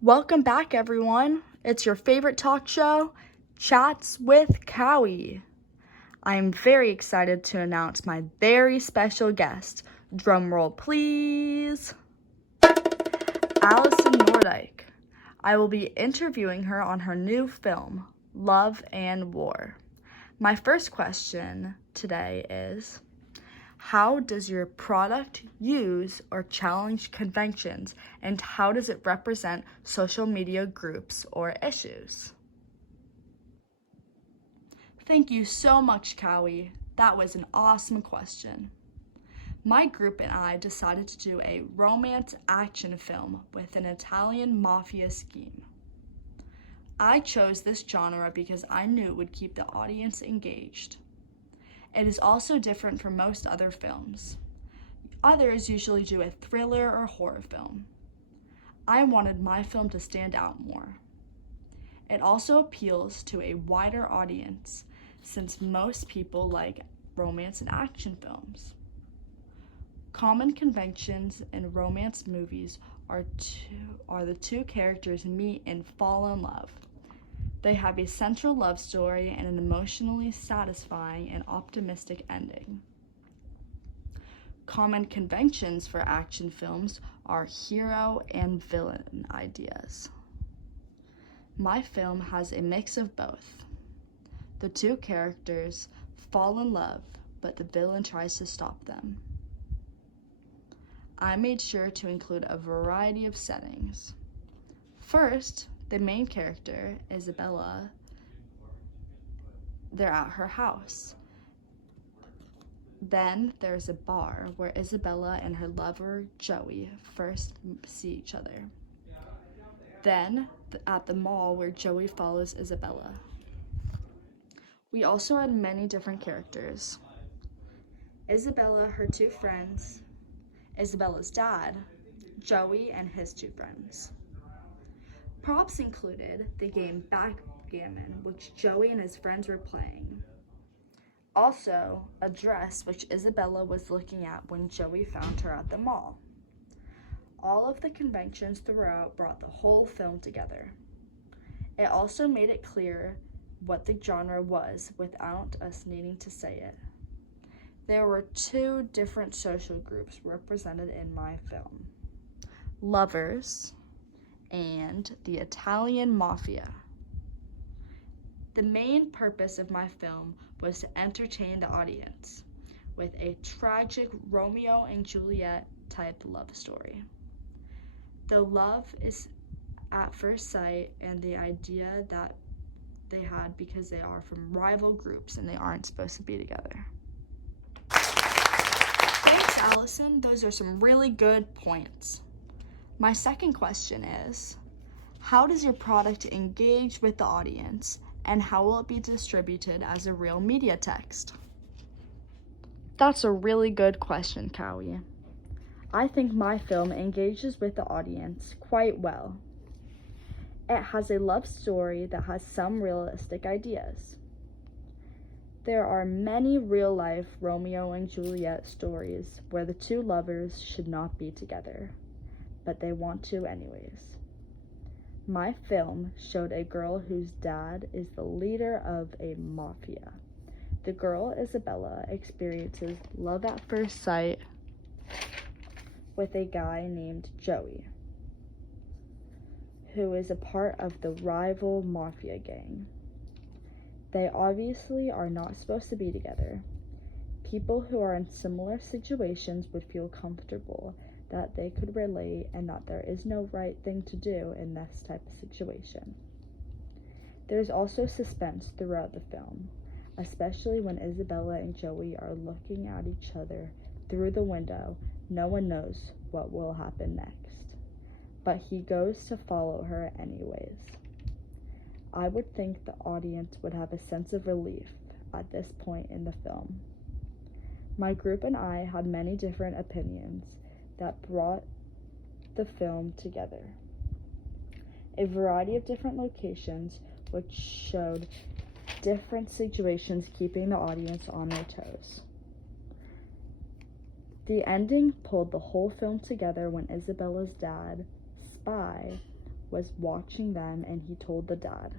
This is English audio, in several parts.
Welcome back, everyone. It's your favorite talk show, Chats with Cowie. I am very excited to announce my very special guest. Drum roll, please. Allison Nordyke. I will be interviewing her on her new film, Love and War. My first question today is, how does your product use or challenge conventions, and how does it represent social media groups or issues? Thank you so much, Cowie. That was an awesome question. My group and I decided to do a romance action film with an Italian mafia scheme. I chose this genre because I knew it would keep the audience engaged. It is also different from most other films. Others usually do a thriller or horror film. I wanted my film to stand out more. It also appeals to a wider audience since most people like romance and action films. Common conventions in romance movies are the two characters meet and fall in love. They have a central love story and an emotionally satisfying and optimistic ending. Common conventions for action films are hero and villain ideas. My film has a mix of both. The two characters fall in love, but the villain tries to stop them. I made sure to include a variety of settings. First, the main character, Isabella, they're at her house. Then there's a bar where Isabella and her lover, Joey, first see each other. Then at the mall where Joey follows Isabella. We also had many different characters. Isabella, her two friends, Isabella's dad, Joey, and his two friends. Props included the game Backgammon, which Joey and his friends were playing. Also, a dress which Isabella was looking at when Joey found her at the mall. All of the conventions throughout brought the whole film together. It also made it clear what the genre was without us needing to say it. There were two different social groups represented in my film: lovers and the Italian mafia. The main purpose of my film was to entertain the audience with a tragic Romeo and Juliet type love story. The love is at first sight and the idea that they had because they are from rival groups and they aren't supposed to be together. Thanks, Allison. Those are some really good points. My second question is, how does your product engage with the audience, and how will it be distributed as a real media text? That's a really good question, Cowie. I think my film engages with the audience quite well. It has a love story that has some realistic ideas. There are many real-life Romeo and Juliet stories where the two lovers should not be together, but they want to anyways. My film showed a girl whose dad is the leader of a mafia. The girl, Isabella, experiences love at first sight with a guy named Joey, who is a part of the rival mafia gang. They obviously are not supposed to be together. People who are in similar situations would feel comfortable that they could relate and that there is no right thing to do in this type of situation. There's also suspense throughout the film, especially when Isabella and Joey are looking at each other through the window. No one knows what will happen next, but he goes to follow her anyways. I would think the audience would have a sense of relief at this point in the film. My group and I had many different opinions that brought the film together. A variety of different locations which showed different situations, keeping the audience on their toes. The ending pulled the whole film together when Isabella's dad, Spy, was watching them, and he told the dad.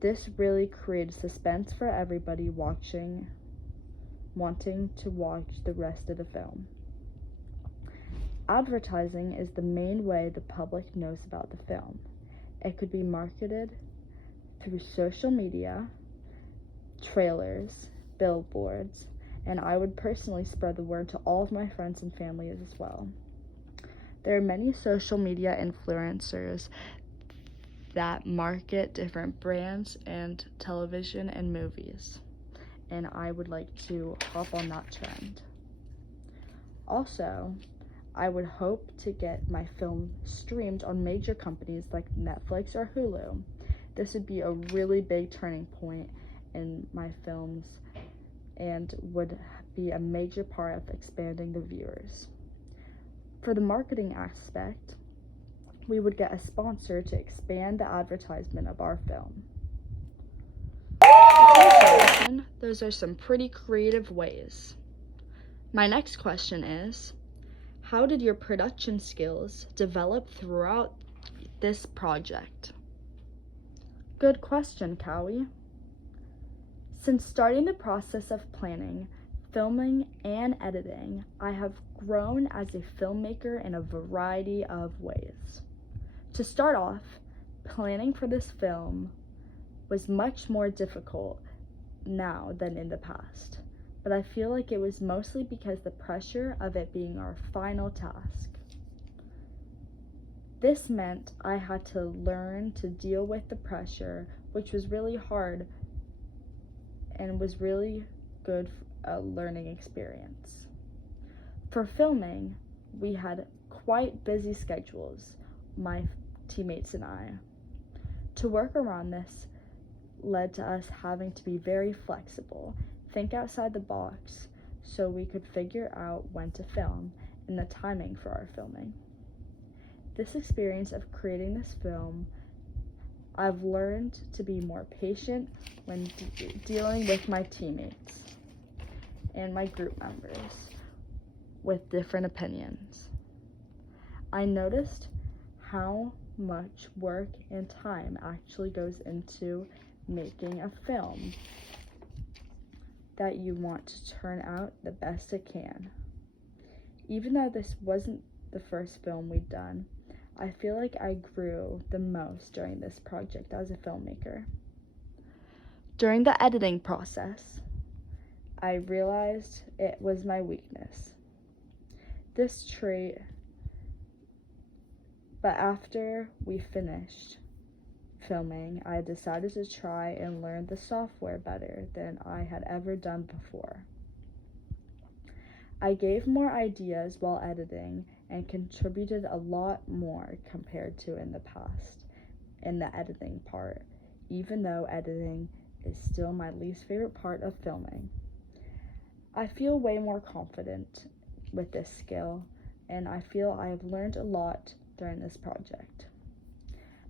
This really created suspense for everybody wanting to watch the rest of the film. Advertising is the main way the public knows about the film. It could be marketed through social media, trailers, billboards, and I would personally spread the word to all of my friends and family as well. There are many social media influencers that market different brands and television and movies, and I would like to hop on that trend. Also, I would hope to get my film streamed on major companies like Netflix or Hulu. This would be a really big turning point in my films and would be a major part of expanding the viewers. For the marketing aspect, we would get a sponsor to expand the advertisement of our film. Those are some pretty creative ways. My next question is, how did your production skills develop throughout this project? Good question, Cowie. Since starting the process of planning, filming, and editing, I have grown as a filmmaker in a variety of ways. To start off, planning for this film was much more difficult now than in the past, but I feel like it was mostly because the pressure of it being our final task. This meant I had to learn to deal with the pressure, which was really hard and was really good learning experience. For filming, we had quite busy schedules, my teammates and I. To work around this led to us having to be very flexible, think outside the box, so we could figure out when to film and the timing for our filming. This experience of creating this film, I've learned to be more patient when dealing with my teammates and my group members with different opinions. I noticed how much work and time actually goes into making a film that you want to turn out the best it can. Even though this wasn't the first film we'd done, I feel like I grew the most during this project as a filmmaker. During the editing process, I realized it was my weakness. This trait, but after we finished filming, I decided to try and learn the software better than I had ever done before. I gave more ideas while editing and contributed a lot more compared to in the past in the editing part, even though editing is still my least favorite part of filming. I feel way more confident with this skill, and I feel I have learned a lot during this project.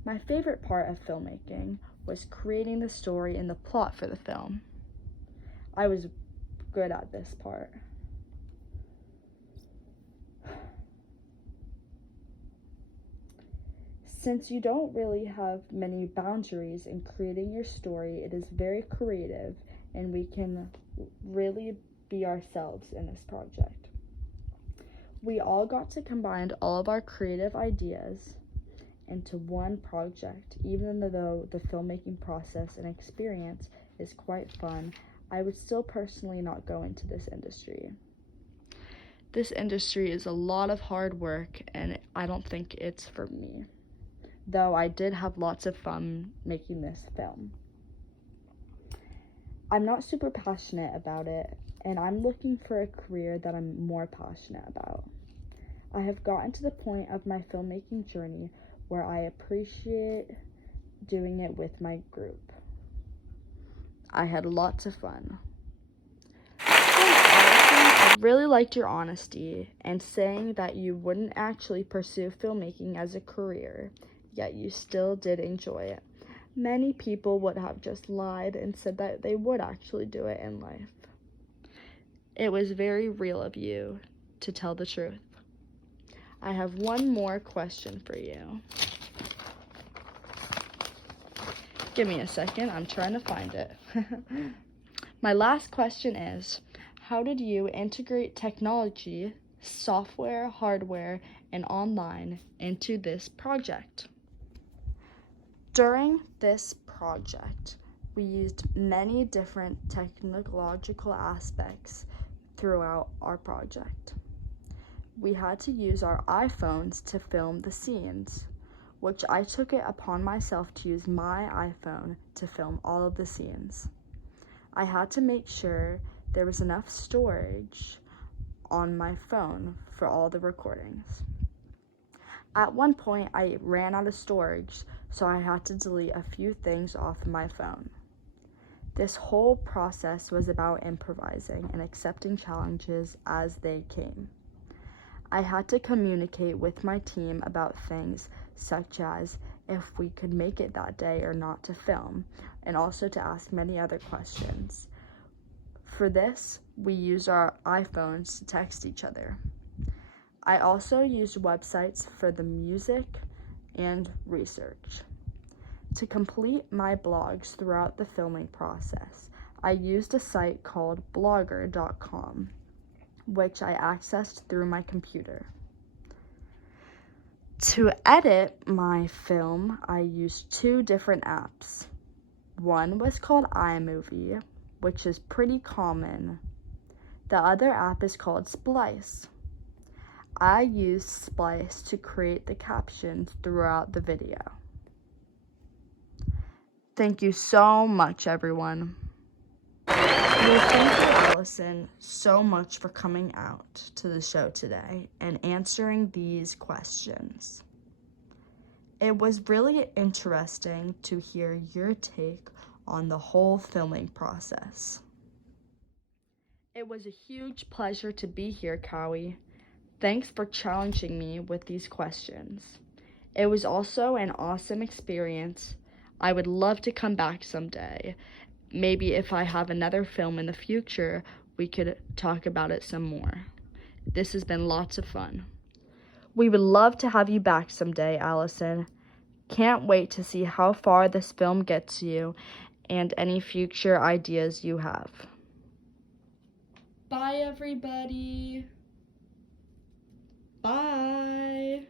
My favorite part of filmmaking was creating the story and the plot for the film. I was good at this part. Since you don't really have many boundaries in creating your story, it is very creative, and we can really be ourselves in this project. We all got to combine all of our creative ideas into one project. Even though the filmmaking process and experience is quite fun, I would still personally not go into this industry. This industry is a lot of hard work, and I don't think it's for me, though I did have lots of fun making this film. I'm not super passionate about it, and I'm looking for a career that I'm more passionate about. I have gotten to the point of my filmmaking journey where I appreciate doing it with my group. I had lots of fun. I really liked your honesty and saying that you wouldn't actually pursue filmmaking as a career, yet you still did enjoy it. Many people would have just lied and said that they would actually do it in life. It was very real of you to tell the truth. I have one more question for you. Give me a second, I'm trying to find it. My last question is, how did you integrate technology, software, hardware, and online into this project? During this project, we used many different technological aspects throughout our project. We had to use our iPhones to film the scenes, which I took it upon myself to use my iPhone to film all of the scenes. I had to make sure there was enough storage on my phone for all the recordings. At one point, I ran out of storage, so I had to delete a few things off my phone. This whole process was about improvising and accepting challenges as they came. I had to communicate with my team about things such as if we could make it that day or not to film, and also to ask many other questions. For this, we used our iPhones to text each other. I also used websites for the music and research. To complete my blogs throughout the filming process, I used a site called blogger.com, which I accessed through my computer. To edit my film, I used 2 different apps. One was called iMovie, which is pretty common. The other app is called Splice. I used Splice to create the captions throughout the video. Thank you so much, everyone. Well, thank you, Allison, so much for coming out to the show today and answering these questions. It was really interesting to hear your take on the whole filming process. It was a huge pleasure to be here, Cowie. Thanks for challenging me with these questions. It was also an awesome experience. I would love to come back someday. Maybe if I have another film in the future, we could talk about it some more. This has been lots of fun. We would love to have you back someday, Allison. Can't wait to see how far this film gets you and any future ideas you have. Bye, everybody. Bye.